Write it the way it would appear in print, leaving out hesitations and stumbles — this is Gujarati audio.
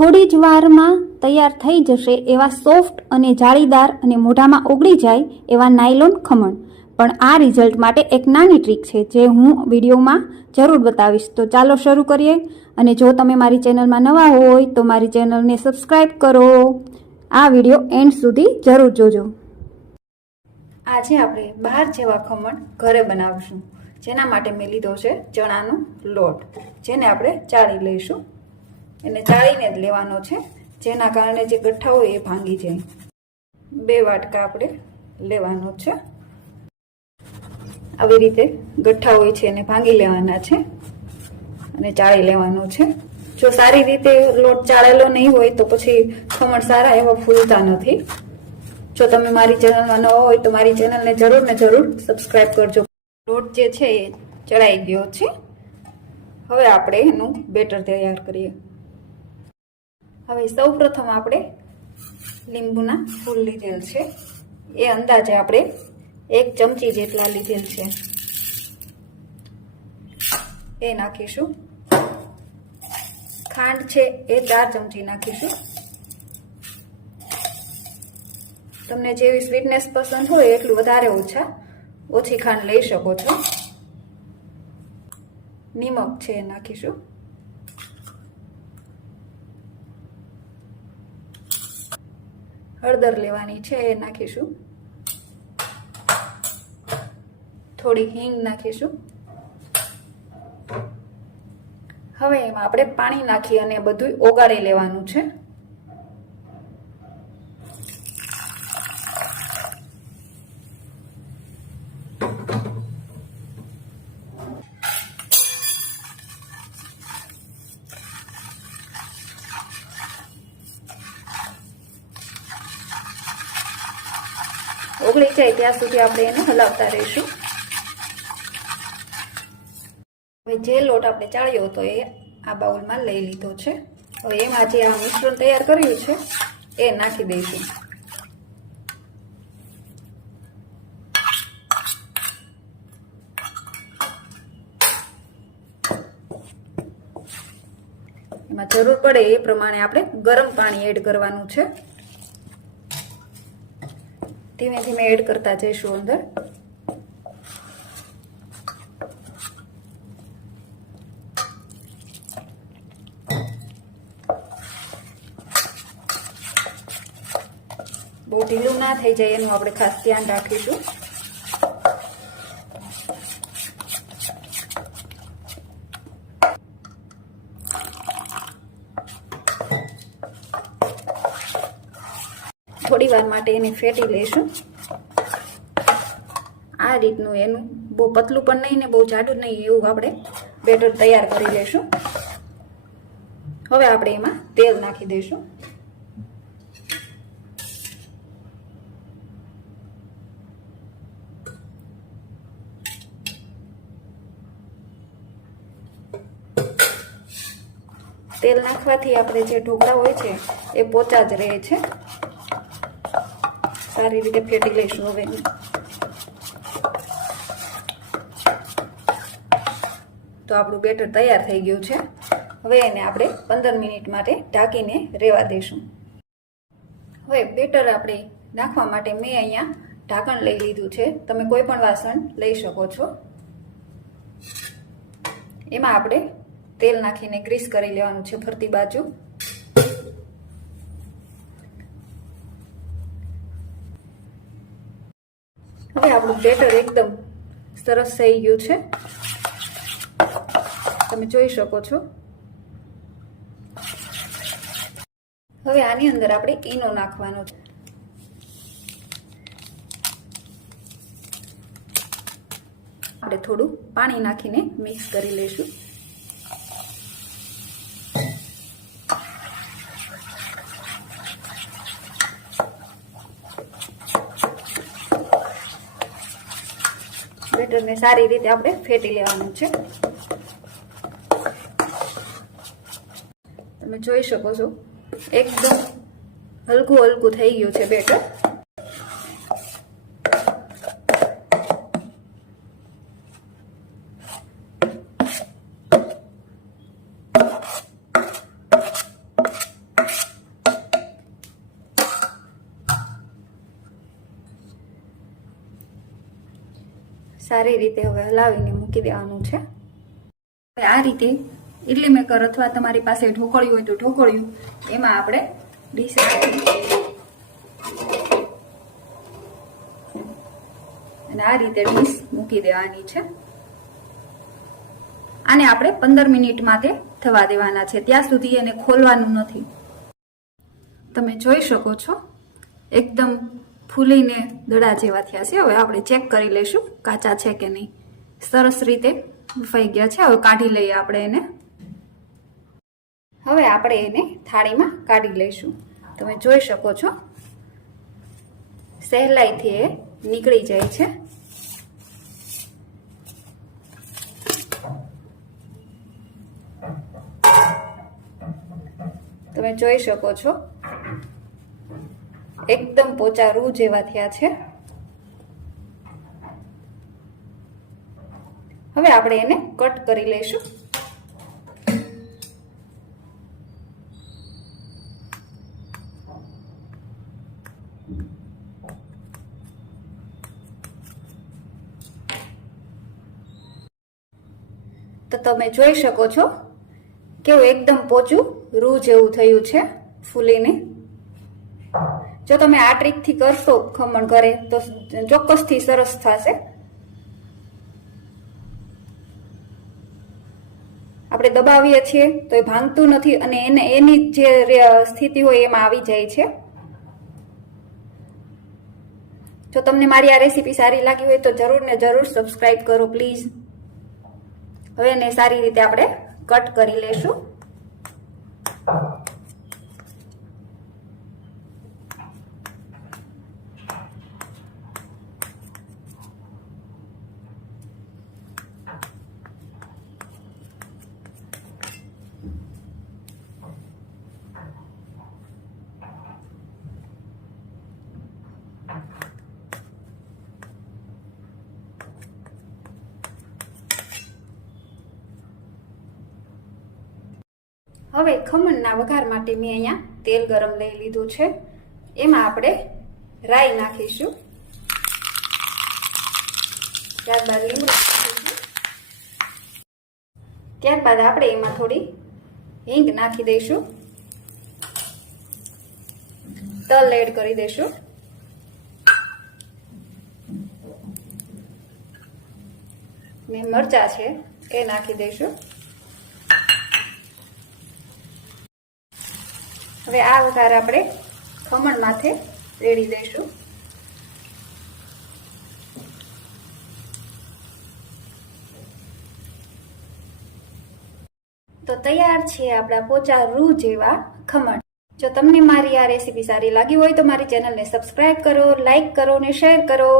થોડી જ વારમાં તૈયાર થઈ જશે એવા સોફ્ટ અને જાળીદાર અને મોઢામાં ઓગળી જાય એવા નાયલોન ખમણ. પણ આ રિઝલ્ટ માટે એક નાની ટ્રીક છે જે હું વિડીયોમાં જરૂર બતાવીશ. તો ચાલો શરૂ કરીએ. અને જો તમે મારી ચેનલમાં નવા હોય તો મારી ચેનલને સબસ્ક્રાઈબ કરો. આ વિડીયો એન્ડ સુધી જરૂર જોજો. આજે આપણે બહાર જેવા ખમણ ઘરે બનાવીશું. જેના માટે મેં લીધો છે ચણાનો લોટ, જેને આપણે ચાળી લઈશું. એને ચાળીને જ લેવાનો છે, જેના કારણે જે ગઠ્ઠા હોય એ ભાંગી જાય. 2 વાટકા આપણે લેવાનો છે. આવી રીતે ગઠ્ઠા હોય છે એને ભાંગી લેવાના છે અને ચાળી લેવાનો છે. જો સારી રીતે લોટ ચાળેલો નહીં હોય તો પછી ખમણ સારા એવા ફૂલતા નથી. જો તમે મારી ચેનલમાં નવા હોય તો મારી ચેનલને જરૂર ને જરૂર સબસ્ક્રાઈબ કરજો. લોટ જે છે એ ચડાઈ ગયો છે. હવે આપણે એનું બેટર તૈયાર કરીએ. હવે સૌ પ્રથમ આપણે લીંબુના ફૂલ લીધેલ છે, એ અંદાજે આપણે 1 ચમચી જેટલા લીધેલ છે એ નાખીશું. ખાંડ છે એ 4 ચમચી નાખીશું. તમને જેવી સ્વીટનેસ પસંદ હોય એટલું વધારે ઓછી ખાંડ લઈ શકો છો. નિમક છે એ નાખીશું. હળદર લેવાની છે એ નાખીશું. થોડી હિંગ નાખીશું. હવે એમાં આપણે પાણી નાખી અને બધું ઓગાળી લેવાનું છે. ઓગળી જાય ત્યાં સુધી આપણે એને હલાવતા રહીશું. હવે જે લોટ આપણે ચાળ્યો હતો એ આ બાઉલમાં લઈ લીધો છે. હવે એમાં જે આ મિશ્રણ તૈયાર કર્યું છે એ નાખી દઈશું. એમાં જરૂર પડે એ પ્રમાણે આપણે ગરમ પાણી એડ કરવાનું છે. ધીમે ધીમે એડ કરતા જઈશું અંદર. બહુ ઢીલું ના થઈ જાય એનું આપણે ખાસ ધ્યાન રાખીશું. થોડી વાર માટે એને ફેટી લઈશું. આ રીતનું એનું બહુ પતલું પણ નહીં ને બહુ જાડું નહીં એવું આપણે બેટર તૈયાર કરી લઈશું. હવે આપણે એમાં તેલ નાખી દઈશું. તેલ નાખવાથી આપણે જે ઢોકળા હોય છે એ પોચા જ રહે છે. સારી રીતે ફેટી લઈશું. હવે તો આપણું બેટર તૈયાર થઈ ગયું છે. હવે એને આપણે 15 મિનિટ માટે ઢાંકીને રહેવા દઈશું. હવે બેટર આપણે નાખવા માટે મેં અહીંયા ઢાંકણ લઈ લીધું છે. તમે કોઈ પણ વાસણ લઈ શકો છો. એમાં આપણે તેલ નાખીને ગ્રીસ કરી લેવાનું છે ફરતી બાજુ. હવે આપણું બેટર એકદમ સરસ થઈ ગયું છે, તમે જોઈ શકો છો. હવે આની અંદર આપણે ઈનો નાખવાનો છે. આપણે થોડું પાણી નાખીને મિક્સ કરી લઈશું. બેટરને સારી રીતે આપણે ફેટી લેવાનું છે. તમે જોઈ શકો છો એકદમ હલકું હલકું થઈ ગયું છે બેટર. સારી રીતે હવે હલાવીને મૂકી દેવાનું છે. હવે આ રીતે ઇડલી મેકર અથવા તમારી પાસે ઢોકળિયું હોય તો ઢોકળિયું, એમાં આપણે ડીશ અને આ રીતે ડીશ મૂકી દેવાની છે. આને આપણે 15 મિનિટ માટે થવા દેવાના છે, ત્યાં સુધી એને ખોલવાનું નથી. તમે જોઈ શકો છો એકદમ ફૂલીને દડા જેવા થયા છે. હવે આપણે ચેક કરી લઈશું કાચા છે કે નહીં. સરસ રીતે બફાઈ ગયા છે. હવે કાઢી લઈએ આપણે એને. હવે આપણે એને થાળીમાં કાઢી લઈશું. તમે જોઈ શકો છો સહેલાઈથી એ નીકળી જાય છે. તમે જોઈ શકો છો એકદમ પોચા રૂ જેવા થયા છે. હવે આપણે એને કટ કરી લઈશું. તો તમે જોઈ શકો છો કેવું એકદમ પોચું રૂ જેવું થયું છે ફૂલીને. જો તમે આ ટ્રીકથી કરશો ખમણ ઘરે તો ચોક્કસથી સરસ થશે. આપણે દબાવીએ છીએ તો એ ભાંગતું નથી અને એની જે સ્થિતિ હોય એમાં આવી જાય છે. જો તમને મારી આ રેસીપી સારી લાગી હોય તો જરૂર ને જરૂર સબસ્ક્રાઇબ કરો પ્લીઝ. હવે એને સારી રીતે આપણે કટ કરી લેશું. હવે ખમણના વઘાર માટે મેં અહીંયા તેલ ગરમ લઈ લીધું છે. એમાં આપણે રાઈ નાખીશું, ત્યારબાદ લીમડો નાખીશું, ત્યારબાદ આપણે એમાં થોડી હિંગ નાખી દઈશું, તલ એડ કરી દઈશું, ને મરચા છે એ નાખી દઈશું. હવે આ વઘાર આપણે ખમણ માથે રેડી દઈશું. તો તૈયાર છે આપણા પોચા રૂ જેવા ખમણ. જો તમને મારી આ રેસીપી સારી લાગી હોય તો મારી ચેનલને સબસ્ક્રાઇબ કરો, લાઈક કરો અને શેર કરો.